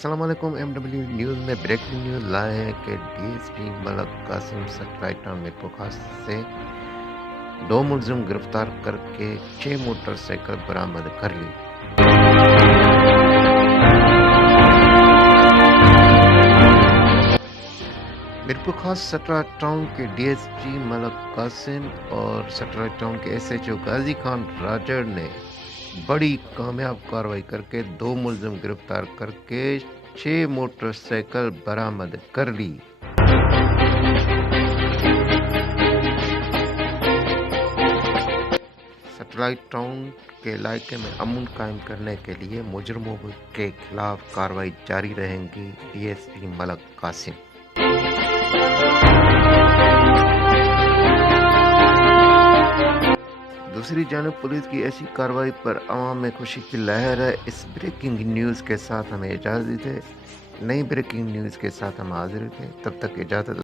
अस्सलाम वालेकुम। MW news में ब्रेकिंग न्यूज़ लाए हैं कि DSP Malik Qasim satellite town में पुखास से 2 मुलजिम गिरफ्तार करके 6 मोटरसाइकिल बरामद कर ली। मीरपुर खास सैटेलाइट टाउन के डीएसपी मलक कासिम और सैटेलाइट टाउन के एसएचओ गाजी खान राजड़ ने बड़ी कामयाब कार्रवाई करके 2 मुलजिम गिरफ्तार करके 6 मोटरसाइकिल बरामद कर ली। सैटेलाइट टाउन के इलाके में अमन कायम करने के लिए मुजरिमों के खिलाफ कार्रवाई जारी रहेगी। डीएसपी मलक कासिम। दूसरी जानब पुलिस की ऐसी कार्रवाई पर अवाम में खुशी की लहर है। इस ब्रेकिंग न्यूज़ के साथ हमें इजाज़त है। नई ब्रेकिंग न्यूज़ के साथ हम हाजिर थे। तब तक इजाज़त।